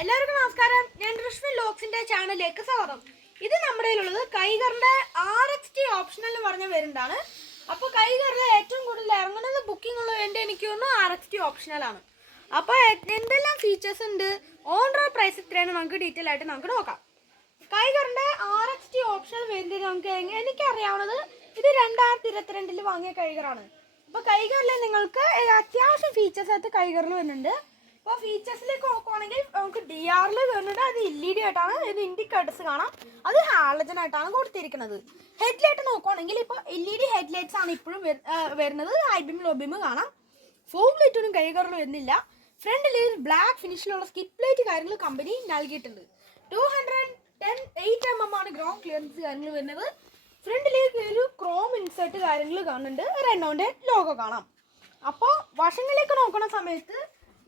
എല്ലാവർക്കും നമസ്കാരം. ഞാൻ ഋഷ്മി ലോക്സിന്റെ ചാനലിലേക്ക് സ്വാഗതം. ഇത് നമ്മുടെ കയ്യിലുള്ളത് കൈഗറിന്റെ RXT ഓപ്ഷണൽ എന്ന് പറഞ്ഞ വരുന്നതാണ്. അപ്പോൾ കൈഗറിൽ ഏറ്റവും കൂടുതൽ ഇറങ്ങുന്നത് ബുക്കിംഗ് ഉള്ള വേണ്ടി എനിക്ക് തോന്നുന്നു RXT ഓപ്ഷണലാണ്. അപ്പോൾ എന്തെല്ലാം ഫീച്ചേഴ്സ് ഉണ്ട്, ഓൺ റോഡ് പ്രൈസ് എത്രയാണ് നമുക്ക് ഡീറ്റെയിൽ ആയിട്ട് നമുക്ക് നോക്കാം. കൈഗറിന്റെ RXT ഓപ്ഷണൽ വേണ്ടി നമുക്ക് എനിക്കറിയാവുന്നത് ഇത് 2022 വാങ്ങിയ കൈഗറാണ്. അപ്പോൾ കൈഗറിൽ നിങ്ങൾക്ക് അത്യാവശ്യം ഫീച്ചേഴ്സ് ആയിട്ട് കൈഗറിൽ വരുന്നുണ്ട്. അപ്പോൾ ഫീച്ചേഴ്സിലേക്ക് നോക്കുവാണെങ്കിൽ നമുക്ക് DRL വരുന്നുണ്ട്. അത് LED ആയിട്ടാണ്. ഇത് ഇൻഡിക്കേറ്റേഴ്സ് കാണാം. അത് ഹാലജൻ ആയിട്ടാണ് കൊടുത്തിരിക്കുന്നത്. ഹെഡ്ലൈറ്റ് നോക്കുവാണെങ്കിൽ ഇപ്പോൾ LED ഹെഡ്ലൈറ്റ്സ് ആണ് ഇപ്പോഴും വരുന്നത്. ഹൈബീം ലോബീം കാണാം. ഫോഗ് ലൈറ്റൊന്നും കൈകാറിൽ വരുന്നില്ല. ഫ്രണ്ടിൽ ബ്ലാക്ക് ഫിനിഷിലുള്ള സ്കിപ്പ് ലൈറ്റ് കാര്യങ്ങൾ കമ്പനി നൽകിയിട്ടുണ്ട്. 208 mm ആണ് ഗ്രൗണ്ട് ക്ലിയറൻസ് കാര്യങ്ങൾ വരുന്നത്. ഫ്രണ്ടിലേക്ക് ഒരു ക്രോം ഇൻസേർട്ട് കാര്യങ്ങൾ കാണുന്നുണ്ട്. റെനോന്റെ ലോഗോ കാണാം. അപ്പോൾ വശങ്ങളിലേക്ക് നോക്കുന്ന സമയത്ത്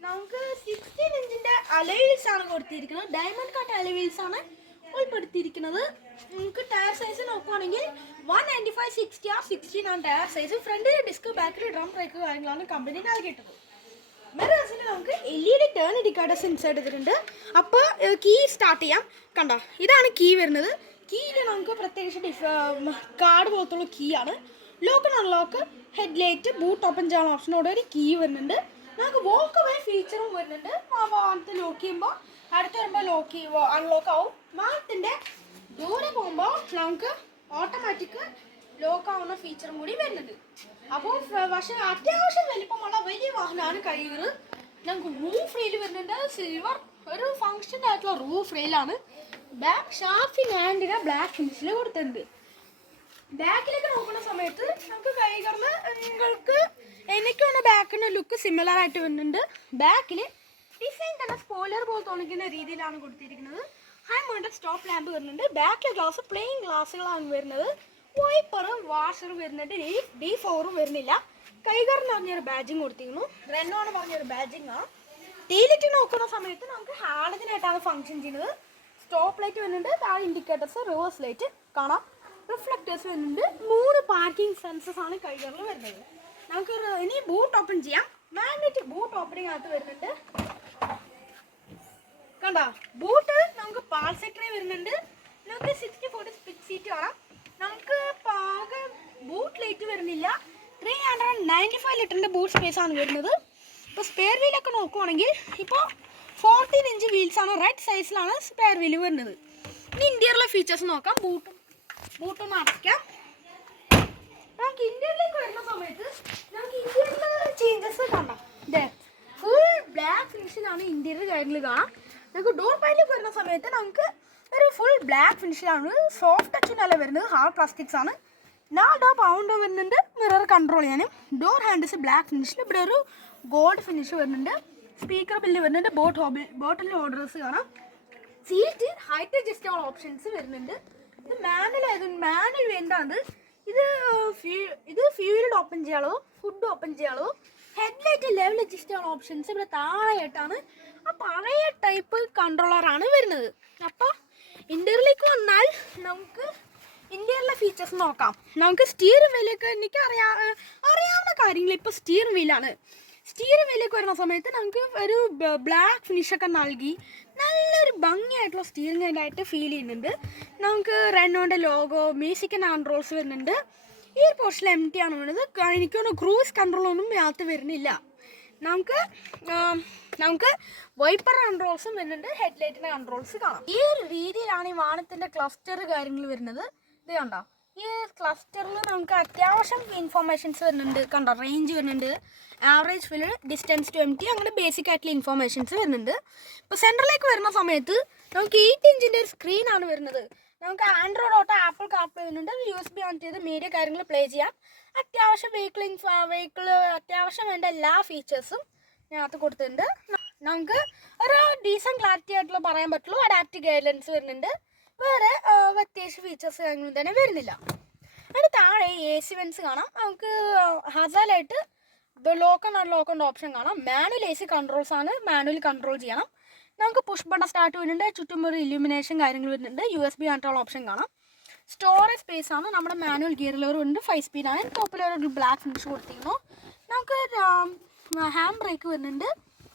നമുക്ക് 16 ഇഞ്ചിന്റെ അലോയ്സ് ആണ് കൊടുത്തിരിക്കുന്നത്. ഡയമണ്ട് കട്ട് അലോയ്സ് ആണ് ഉൾപ്പെടുത്തിയിരിക്കുന്നത്. നമുക്ക് ടയർ സൈസ് നോക്കുവാണെങ്കിൽ 195/60 16 ആണ് ടയർ സൈസ്. ഫ്രണ്ടിൽ ഡിസ്ക്, ബാക്കിൽ ഡ്രം ബ്രേക്ക് കാര്യങ്ങളാണ് കമ്പനി നൽകിയിട്ടത്. മിറേഴ്സിന് നമുക്ക് LED ടേൺ ഇൻഡിക്കേറ്റേഴ്സ് ഇൻസേർട്ട് ചെയ്തിട്ടുണ്ട്. അപ്പോൾ കീ സ്റ്റാർട്ട് ചെയ്യാം. കണ്ടോ, ഇതാണ് കീ വരുന്നത്. കീയിൽ നമുക്ക് പ്രത്യേകിച്ച് കാർഡ് പോലത്തുള്ള കീ ആണ്. Lock and unlock, headlight, boot open ചെയ്യാനുള്ള ഓപ്ഷനോടെ ഒരു കീ വരുന്നുണ്ട്. നമുക്ക് വോക്ക് അവേ ഫീച്ചറും വരുന്നുണ്ട്. വാഹനത്തിൽ ലോക്ക് ചെയ്യുമ്പോൾ അടുത്ത് വരുമ്പോൾ അൺലോക്ക് ആവും. വാഹനത്തിൻ്റെ ദൂരെ പോകുമ്പോൾ നമുക്ക് ഓട്ടോമാറ്റിക് ലോക്ക് ആവുന്ന ഫീച്ചറും കൂടി വരുന്നുണ്ട്. അപ്പോൾ പക്ഷേ അത്യാവശ്യം വലിപ്പമുള്ള വലിയ വാഹനമാണ് കൈഗർ. നമുക്ക് റൂഫ് റെയിൽ വരുന്നുണ്ട്. സിൽവർ ഒരു ഫങ്ഷൻ ആയിട്ടുള്ള റൂഫ് റെയിലാണ്. ബാക്ക് ഷാഫിൻ ആൻഡിനെ ബ്ലാക്ക് ഫിനിഷിൽ കൊടുത്തിട്ടുണ്ട്. ബാക്കിലേക്ക് നോക്കുന്ന സമയത്ത് നമുക്ക് കൈഗറിൽ നിങ്ങൾക്ക് എനിക്ക് വന്ന ബാക്കിൻ്റെ ലുക്ക് സിമിലർ ആയിട്ട് വരുന്നുണ്ട്. ബാക്കിൽ ഡിസൈൻ തന്നെ സ്പോയിലർ പോലെ തോന്നിക്കുന്ന രീതിയിലാണ് കൊടുത്തിരിക്കുന്നത്. ഹൈ മൗണ്ടഡ് സ്റ്റോപ്പ് ലാമ്പ് വരുന്നുണ്ട്. ബാക്കിലെ ഗ്ലാസ് പ്ലെയിൻ ഗ്ലാസ്സുകളാണ് വരുന്നത്. വൈപ്പർ, വാഷർ വരുന്നുണ്ട്. D4 വരുന്നില്ല. കൈഗറിന് പറഞ്ഞൊരു ബാജിങ് കൊടുത്തിരിക്കുന്നു. റെനോന്ന് പറഞ്ഞൊരു ബാജിങ് ആണ്. ടീലിറ്റി നോക്കുന്ന സമയത്ത് നമുക്ക് ഹാലജനായിട്ടാണ് ഫങ്ഷൻ ചെയ്യുന്നത്. സ്റ്റോപ്പ് ലൈറ്റ് വരുന്നുണ്ട്. താഴെ ഇൻഡിക്കേറ്റേഴ്സ്, റിവേഴ്സ് ലൈറ്റ് കാണാം. റിഫ്ലക്റ്റേഴ്സ് വരുന്നുണ്ട്. 3 പാർക്കിംഗ് സെൻസേഴ്സ് ആണ് കൈഗറിൽ വരുന്നത്. നമുക്ക് ഇനി ബൂട്ട് ഓപ്പൺ ചെയ്യാം. മാഗ്നറ്റിക് ബൂട്ട് ഓപ്പണിംഗ് അകത്ത് വരുന്നുണ്ട്. കണ്ടോ, ബൂട്ട് നമുക്ക് പാൾ സെക്ടറി വരുന്നുണ്ട്. നമുക്ക് 60/40 സ്പിറ്റ് സീറ്റ് കാണാം. നമുക്ക് ബൂട്ട് ലൈറ്റ് വരുന്നില്ല. 395 ലിറ്ററിൻ്റെ ബൂട്ട് സ്പേസ് ആണ് വരുന്നത്. ഇപ്പോൾ സ്പെയർ വീലൊക്കെ നോക്കുവാണെങ്കിൽ ഇപ്പോൾ 14 ഇഞ്ച് വീൽസാണ്. റൈറ്റ് സൈസിലാണ് സ്പെയർ വീല് വരുന്നത്. ഇനി ഇന്റീരിയറിലെ ഫീച്ചേഴ്സ് നോക്കാം. ബൂട്ടും അടയ്ക്കാം. നമുക്ക് ഇന്റീരിയറിലേക്ക് വരുന്ന സമയത്ത് നമുക്ക് ഇന്റീരിയറിൽ ചേഞ്ചസ് കാണാം. ഫുൾ ബ്ലാക്ക് ഫിനിഷിലാണ് ഇന്റീരിയർ കാര്യങ്ങൾ കാണാം. നമുക്ക് ഡോർ പാനിലേക്ക് വരുന്ന സമയത്ത് നമുക്ക് ഒരു ഫുൾ ബ്ലാക്ക് ഫിനിഷിലാണ്. സോഫ്റ്റ് ടച്ചിനല്ല വരുന്നത്, ഹാർഡ് പ്ലാസ്റ്റിക്സ് ആണ്. 4 പൗണ്ടോ വരുന്നുണ്ട്. മിറർ കൺട്രോൾ ചെയ്യാനും. ഡോർ ഹാൻഡിൽസ് ബ്ലാക്ക് ഫിനിഷിൽ. ഇവിടെ ഒരു ഗോൾഡ് ഫിനിഷ് വരുന്നുണ്ട്. സ്പീക്കർ ബില്ല് വരുന്നുണ്ട്. ബോട്ടിൽ ഓർഡേഴ്സ് കാണാം. സീറ്റ് ഹൈറ്റ് അഡ്ജസ്റ്റബിൾ ഓപ്ഷൻസ് വരുന്നുണ്ട്. ഇത് മാനുവൽ വേണ്ടാത്. ഇത് ഫ്യൂവൽ ഓപ്പൺ ചെയ്യാളോ, ഫുഡ് ഓപ്പൺ ചെയ്യാളോ. ഹെഡ്ലൈറ്റ് ലെവൽ അഡ്ജസ്റ്റ് ചെയ്യാനുള്ള ഓപ്ഷൻസ് ഇവിടെ താഴെയായിട്ടാണ്. ആ പഴയ ടൈപ്പ് കൺട്രോളറാണ് വരുന്നത്. അപ്പോൾ ഇന്റീരിയറിലേക്ക് വന്നാൽ നമുക്ക് ഇന്റീരിയറിലെ ഫീച്ചേഴ്സ് നോക്കാം. നമുക്ക് സ്റ്റിയറിംഗ് വീലൊക്കെ എനിക്ക് അറിയാവുന്ന കാര്യങ്ങൾ. ഇപ്പോൾ സ്റ്റിയറിംഗ് വീലാണ്. സ്റ്റിയറിംഗ് വീലിലേക്ക് വരുന്ന സമയത്ത് നമുക്ക് ഒരു ബ്ലാക്ക് ഫിനിഷൊക്കെ നൽകി നല്ലൊരു ഭംഗിയായിട്ടുള്ള സ്റ്റിയറിംഗ് ആയിട്ട് ഫീൽ ചെയ്യുന്നുണ്ട്. നമുക്ക് റെനോൻ്റെ ലോഗോ, മ്യൂസിക് ആൻഡ് കൺട്രോൾസ് വരുന്നുണ്ട്. ഈ ഒരു പോർഷനിൽ MT ആണ് വരുന്നത്. എനിക്കൊന്ന് ക്രൂസ് കൺട്രോളൊന്നും ഇതിനകത്ത് വരുന്നില്ല. നമുക്ക് വൈപ്പർ കൺട്രോൾസും വരുന്നുണ്ട്. ഹെഡ്ലൈറ്റിൻ്റെ കൺട്രോൾസ് കാണാം. ഈ ഒരു രീതിയിലാണ് ഈ വാഹനത്തിൻ്റെ ക്ലസ്റ്റർ കാര്യങ്ങൾ വരുന്നത്. ഇത് കണ്ടോ, ഈ ക്ലസ്റ്ററിൽ നമുക്ക് അത്യാവശ്യം ഇൻഫോർമേഷൻസ് വരുന്നുണ്ട്. കണ്ടോ, റേഞ്ച് വരുന്നുണ്ട്, average fill, distance to MT, അങ്ങനെ ബേസിക് ആയിട്ടുള്ള ഇൻഫോർമേഷൻസ് വരുന്നുണ്ട്. ഇപ്പോൾ സെൻറ്ററിലേക്ക് വരുന്ന സമയത്ത് നമുക്ക് 8 ഇഞ്ചിൻ്റെ ഒരു സ്ക്രീനാണ് വരുന്നത്. നമുക്ക് ആൻഡ്രോയിഡ് ഓട്ടോ, ആപ്പിൾ കാർപ്ലേ വരുന്നുണ്ട്. USB ഓൺ ചെയ്ത് മീഡിയ കാര്യങ്ങൾ പ്ലേ ചെയ്യാം. അത്യാവശ്യം വെഹിക്കിൾ അത്യാവശ്യം വേണ്ട എല്ലാ ഫീച്ചേഴ്സും ഇതിനകത്ത് കൊടുത്തിട്ടുണ്ട്. നമുക്ക് ഒരു ഡീസൻറ്റ് ക്ലാരിറ്റി ആയിട്ടുള്ള പറയാൻ പറ്റുള്ളൂ. അഡാപ്റ്റീവ് ഗൈഡൻസ് വരുന്നുണ്ട്. വേറെ വ്യത്യാസ ഫീച്ചേഴ്സ് കാര്യങ്ങൾ തന്നെ വരുന്നില്ല. അതിന് താഴെ AC വെൻസ് കാണാം. നമുക്ക് ഹസാലായിട്ട് ലോക്ക് ആൻഡ് അൺലോക്കിൻ്റെ ഓപ്ഷൻ കാണാം. മാനുവൽ AC കൺട്രോൾസ് ആണ്, മാനുവൽ കൺട്രോൾ ചെയ്യണം. നമുക്ക് പുഷ് ബട്ടൺ സ്റ്റാർട്ട് വരുന്നുണ്ട്. ചുറ്റും ഒരു ഇല്യൂമിനേഷൻ കാര്യങ്ങൾ വരുന്നുണ്ട്. USB ആയിട്ടുള്ള ഓപ്ഷൻ കാണാം. സ്റ്റോറേജ് സ്പേസ് ആണ്. നമ്മുടെ മാനുവൽ ഗിയർ ലിവർ ഉണ്ട്. 5 സ്പീഡാണ്. ടോപ്പിൽ ഒരു ബ്ലാക്ക് ഫിനിഷ് കൊടുത്തിരിക്കുന്നു. നമുക്ക് ഹാൻഡ് ബ്രേക്ക് വരുന്നുണ്ട്.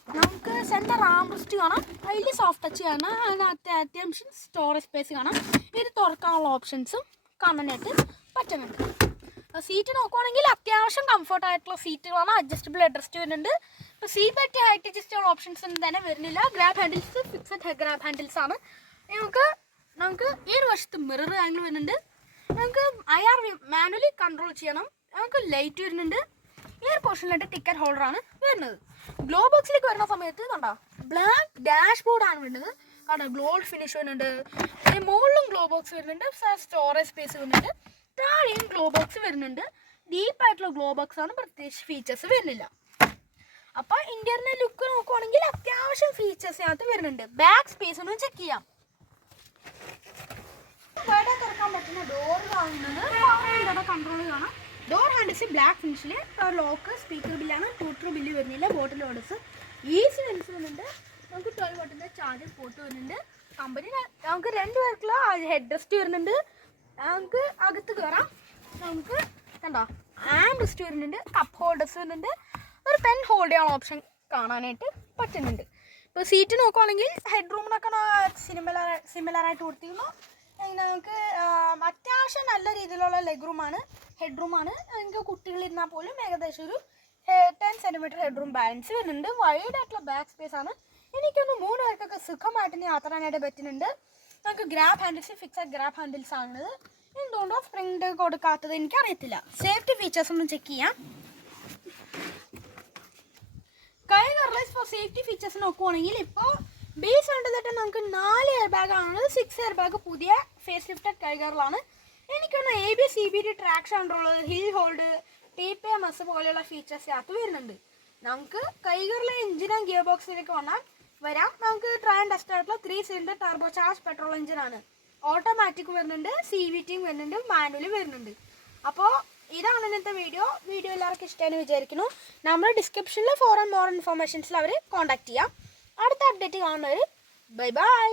നമുക്ക് സെൻറ്റർ ആംറസ്റ്റ് കാണാം, അതിൽ സോഫ്റ്റ് ടച്ച് കാണാം, അതിനകത്ത് അത്യാവശ്യം സ്റ്റോറേജ് സ്പേസ് കാണാം. ഇത് തുറക്കാനുള്ള ഓപ്ഷൻസും കാണാനായിട്ട് പറ്റുന്നുണ്ട്. സീറ്റ് നോക്കുവാണെങ്കിൽ അത്യാവശ്യം കംഫർട്ടായിട്ടുള്ള സീറ്റുകളാണ്. അഡ്ജസ്റ്റബിൾ ഹെഡ്റെസ്റ്റ് വരുന്നുണ്ട്. ഇപ്പോൾ സീറ്റ് പറ്റി ഹൈറ്റ് അഡ്ജസ്റ്റ് ചെയ്യാനുള്ള ഓപ്ഷൻസ് ഒന്നും തന്നെ വരുന്നില്ല. Grab handles fixed grab handles ആണ്. നമുക്ക് ഈ ഒരു വശത്ത് മിറർ ആംഗിൾ വരുന്നുണ്ട്. നമുക്ക് IR മാനുവലി കൺട്രോൾ ചെയ്യണം. നമുക്ക് ലൈറ്റ് വരുന്നുണ്ട്. ഈ ഒരു പോർഷനിലായിട്ട് ടിക്കറ്റ് ഹോൾഡറാണ് വരുന്നത്. ഗ്ലോ ബോക്സിലേക്ക് വരുന്ന സമയത്ത് കണ്ടോ ബ്ലാക്ക് ഡാഷ് ബോർഡാണ് വരുന്നത്. കണ്ടോ ഗ്ലോഡ് ഫിനിഷ് വരുന്നുണ്ട്. മുകളിലും ഗ്ലോ ബോക്സ് വരുന്നുണ്ട്. സ്റ്റോറേജ് സ്പേസ് വരുന്നുണ്ട്. താഴെയും ഗ്ലോ ബോക്സ് വരുന്നുണ്ട്. ഡീപ്പായിട്ടുള്ള ഗ്ലോ ബോക്സ് ആണ്, പ്രത്യേകിച്ച് ഫീച്ചേഴ്സ് വരുന്നില്ല. അപ്പോൾ ഇന്റീരിയർ ലുക്ക് നോക്കുവാണെങ്കിൽ അത്യാവശ്യം ഫീച്ചേഴ്സ് അതിനകത്ത് വരുന്നുണ്ട്. ബാക്ക് സ്പേസ് ഒന്ന് ചെക്ക് ചെയ്യാം. ഇവിടെ തുറക്കാൻ പറ്റുന്ന ഡോർ കാണുന്നത് കൺട്രോൾ കാണാം. ഡോർ ഹാൻഡിൽസ് ബ്ലാക്ക് ഫിനിഷിൽ ലോക്ക്, സ്പീക്കർ ബില്ലാണ്, ടൂട്ടർ ബില്ല് വരുന്നില്ല. ബോട്ടിൽ ഓർഡേഴ്സ് ഈസി ലെൻസ് വരുന്നുണ്ട്. നമുക്ക് 12 വാട്ടിൻ്റെ ചാർജർ പോർട്ട് വരുന്നുണ്ട്. കമ്പനി നമുക്ക് 2 പേർക്കുള്ള ഹെഡ് റെസ്റ്റ് വരുന്നുണ്ട്. നമുക്ക് അകത്ത് കയറാം. നമുക്ക് കണ്ടോ ആംറെസ്റ്റ് വരുന്നുണ്ട്, കപ്പ് ഹോൾഡേഴ്സ് വരുന്നുണ്ട്, ഒരു പെൻ ഹോൾഡ് ചെയ്യാനുള്ള ഓപ്ഷൻ കാണാനായിട്ട് പറ്റുന്നുണ്ട്. ഇപ്പോൾ സീറ്റ് നോക്കുവാണെങ്കിൽ ഹെഡ് റൂമിനൊക്കെ സിമിലറായിട്ട് കൊടുത്തിരുന്നു. നമുക്ക് അത്യാവശ്യം നല്ല രീതിയിലുള്ള ലെഗ് റൂമാണ്, ഹെഡ് റൂമാണ്. നിങ്ങൾക്ക് കുട്ടികളിരുന്നാൽ പോലും ഏകദേശം ഒരു 10 സെൻറ്റിമീറ്റർ ഹെഡ് റൂം ബാലൻസ് വരുന്നുണ്ട്. വൈഡ് ആയിട്ടുള്ള ബാക്ക് സ്പേസ് ആണ്. എനിക്കൊന്ന് 3 പേർക്കൊക്കെ സുഖമായിട്ട് യാത്ര ചെയ്യാനായിട്ട് പറ്റുന്നുണ്ട്. നമുക്ക് grab handles fixed grab handles ആണത്. എന്തുകൊണ്ടോ സ്പ്രിംഗ് കൊടുക്കാത്തത് എനിക്കറിയത്തില്ല. സേഫ്റ്റി ഫീച്ചേഴ്സ് ഒന്ന് ചെക്ക് ചെയ്യാം. കൈ കറലൈസ് ഫോർ സേഫ്റ്റി ഫീച്ചേഴ്സ് നോക്കുവാണെങ്കിൽ ഇപ്പോൾ ബേസ് കണ്ടതിട്ട് നമുക്ക് 4 എയർ ബാഗ് ആണുള്ളത്. 6 എയർ ബാഗ് പുതിയ ഫേസ് ലിഫ്റ്റഡ് കൈ കറലാണ്. എനിക്കൊന്ന് ABS CBD traction control, hill hold, TPMS പോലെയുള്ള ഫീച്ചേഴ്സ് അകത്ത് വരുന്നുണ്ട്. നമുക്ക് കൈ കറലെ എഞ്ചിനും ഗിയർ ബോക്സിലേക്ക് വരാം. നമുക്ക് ട്രൈ ആൻഡ് ടെസ്റ്റ് ആയിട്ടുള്ള 3 സിലിണ്ടർ ടർബോ ചാർജ് പെട്രോൾ എഞ്ചിനാണ്. ഓട്ടോമാറ്റിക് വരുന്നുണ്ട്, CVT വരുന്നുണ്ട്, മാനുവൽ വരുന്നുണ്ട്. അപ്പോൾ ഇതാണ് ഇന്നത്തെ വീഡിയോ. എല്ലാവർക്കും ഇഷ്ടമായെന്ന് വിചാരിക്കുന്നു. നമ്മൾ ഡിസ്ക്രിപ്ഷനിൽ ഫോർ ആൻഡ് മോർ ഇൻഫോർമേഷൻസിൽ അവർ കോൺടാക്ട് ചെയ്യാം. അടുത്ത അപ്ഡേറ്റ് കാണുന്നവർ ബൈ ബൈ.